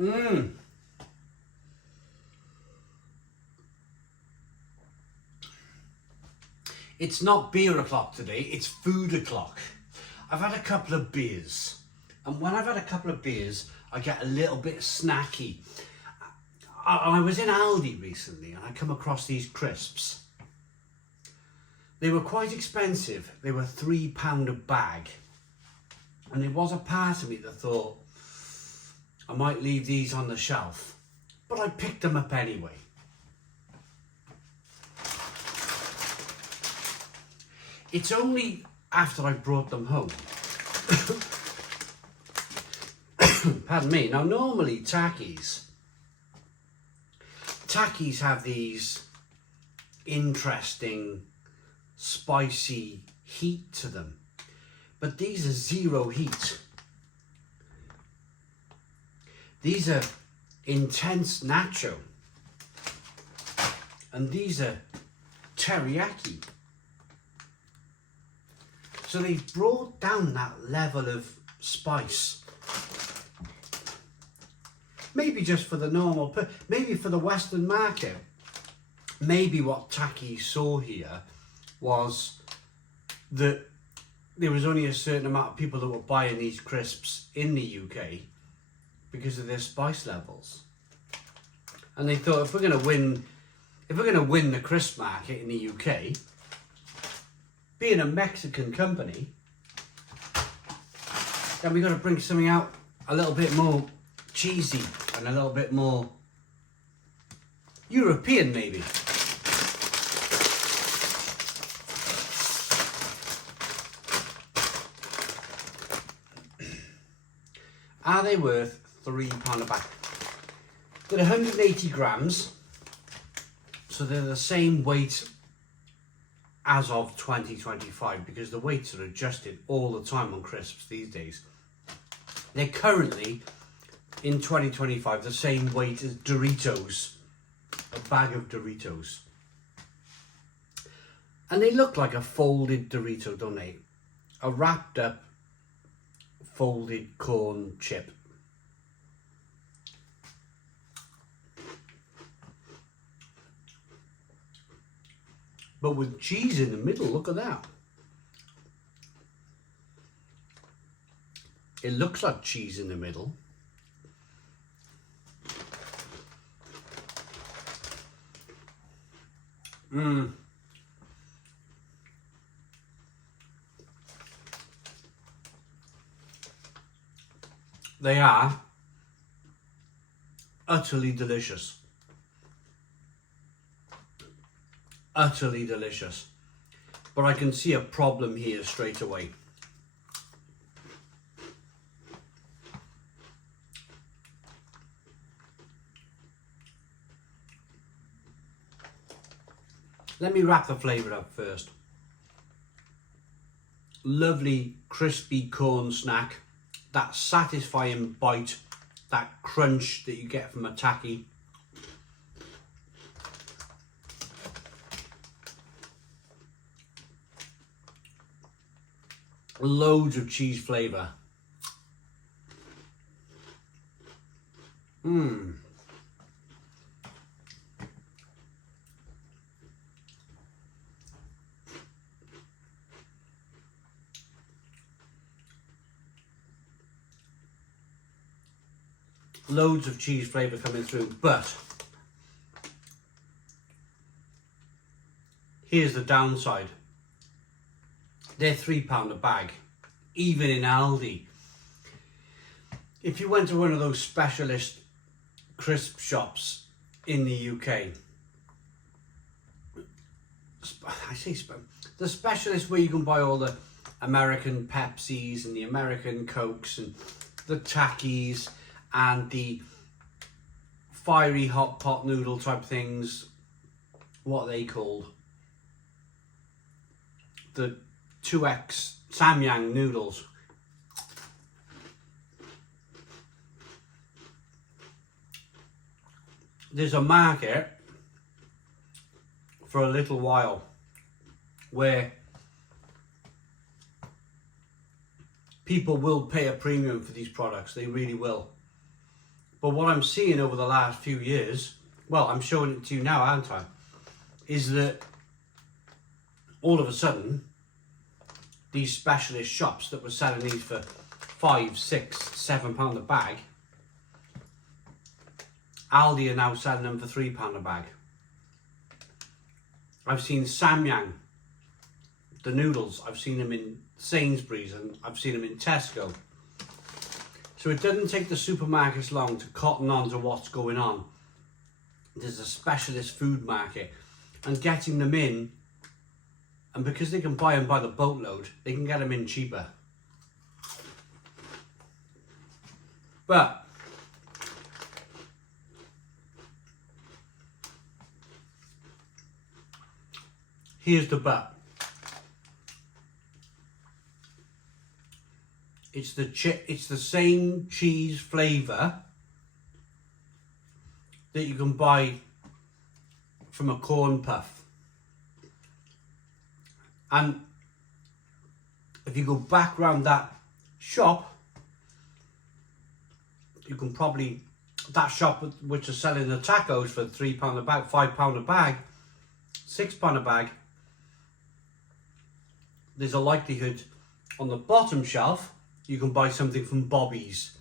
Mmm. It's not beer o'clock today, it's food o'clock. I've had a couple of beers, and when I've had a couple of beers, I get a little bit snacky. I was in Aldi recently and I come across these crisps. They were quite expensive. They were £3 a bag. And there was a part of me that thought, I might leave these on the shelf. But I picked them up anyway. It's only after I brought them home. Pardon me. Now normally Takis have these interesting spicy heat to them, but these are zero heat. These are intense nacho, and these are teriyaki. So they've brought down that level of spice. Maybe just for the normal, maybe for the Western market. Maybe what Takis saw here was that there was only a certain amount of people that were buying these crisps in the UK because of their spice levels. And they thought, if we're going to win the crisp market in the UK, being a Mexican company, then we've got to bring something out a little bit more cheesy and a little bit more European, maybe. Are they worth £3 a bag? They're 180 grams, so they're the same weight as of 2025, because the weights are adjusted all the time on crisps these days. They're currently, in 2025, the same weight as Doritos, a bag of Doritos. And they look like a folded Dorito, don't they? A wrapped up, folded corn chip. But with cheese in the middle, look at that. It looks like cheese in the middle. Mmm. They are utterly delicious. Utterly delicious. But I can see a problem here straight away. Let me wrap the flavour up first. Lovely crispy corn snack. That satisfying bite. That crunch that you get from a Taki. Loads of cheese flavour. Mmm. Loads of cheese flavour coming through, but here's the downside. They're £3 a bag, even in Aldi. If you went to one of those specialist crisp shops in the UK, the specialist where you can buy all the American Pepsis and the American Cokes and the Takis and the fiery hot pot noodle type things, what are they called? The 2X Samyang noodles. There's a market for a little while where people will pay a premium for these products. They really will. But what I'm seeing over the last few years, well, I'm showing it to you now, aren't I? Is that all of a sudden, these specialist shops that were selling these for £5, £6, £7 a bag, Aldi are now selling them for £3 a bag. I've seen Samyang, the noodles, I've seen them in Sainsbury's and I've seen them in Tesco. So it doesn't take the supermarkets long to cotton on to what's going on. There's a specialist food market, and getting them in, and because they can buy them by the boatload, they can get them in cheaper. But here's the but. It's the same cheese flavour that you can buy from a corn puff. And if you go back round that shop, you can probably, that shop which is selling the tacos for £3 a bag, £5 a bag, £6 a bag, there's a likelihood on the bottom shelf you can buy something from Bobby's.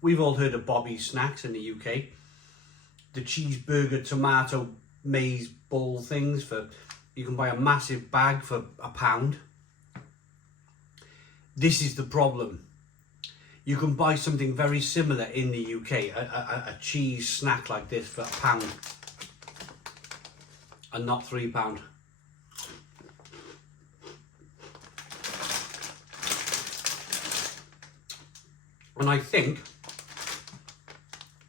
We've all heard of Bobby's snacks in the UK. The cheeseburger, tomato, maize ball things for, you can buy a massive bag for £1. This is the problem. You can buy something very similar in the UK, a cheese snack like this for £1 and not £3. And I think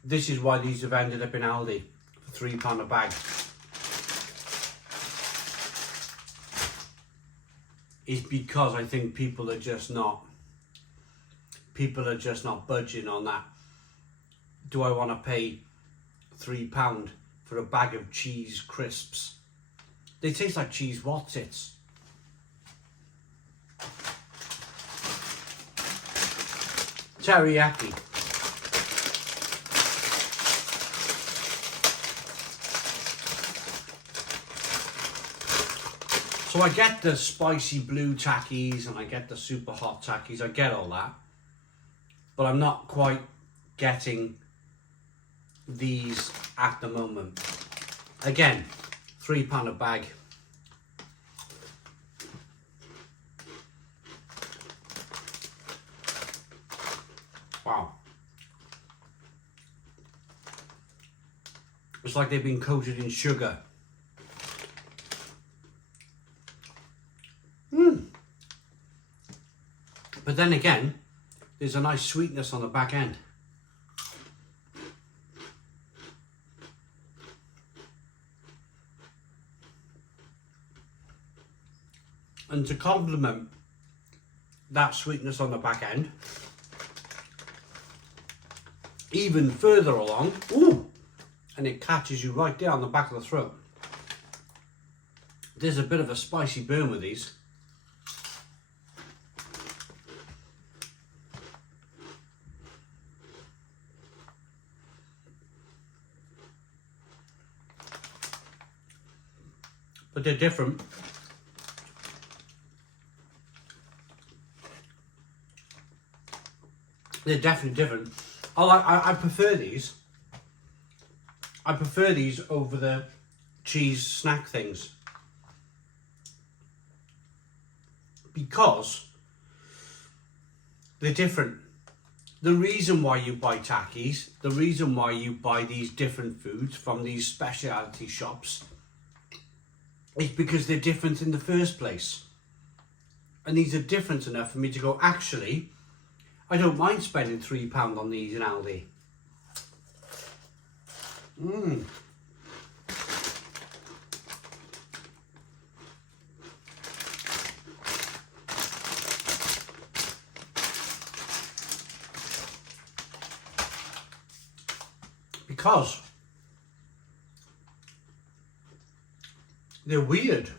this is why these have ended up in Aldi for £3 a bag. Is because I think people are just not budging on that. Do I want to pay £3 for a bag of cheese crisps? They taste like cheese Wotsits. Teriyaki. So I get the spicy blue Takis and I get the super hot Takis, I get all that. But I'm not quite getting these at the moment. Again, £3 a bag. Wow. It's like they've been coated in sugar. But then again, there's a nice sweetness on the back end. And to complement that sweetness on the back end, even further along, ooh, and it catches you right there on the back of the throat. There's a bit of a spicy burn with these. But they're different. They're definitely different. I prefer these. I prefer these over the cheese snack things. Because they're different. The reason why you buy Takis, the reason why you buy these different foods from these specialty shops, is because they're different in the first place. And these are different enough for me to go, actually, I don't mind spending £3 on these in Aldi. Because they're weird.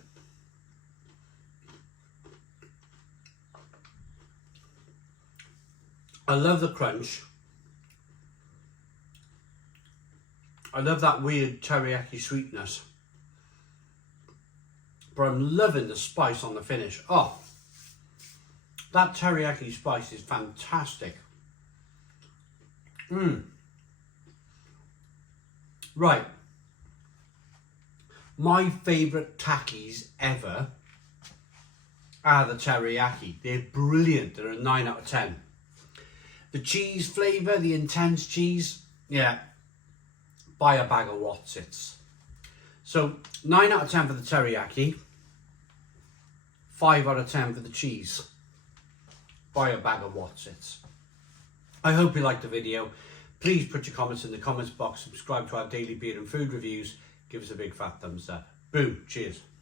I love the crunch. I love that weird teriyaki sweetness. But I'm loving the spice on the finish. Oh, that teriyaki spice is fantastic. Right. My favourite Takis ever are the teriyaki. They're brilliant. They're a 9 out of 10. The cheese flavour, the intense cheese, yeah, buy a bag of Wotsits. So 9 out of 10 for the teriyaki, 5 out of 10 for the cheese. Buy a bag of Wotsits. I hope you liked the video. Please put your comments in the comments box. Subscribe to our daily beer and food reviews. Give us a big fat thumbs up. Boom. Cheers.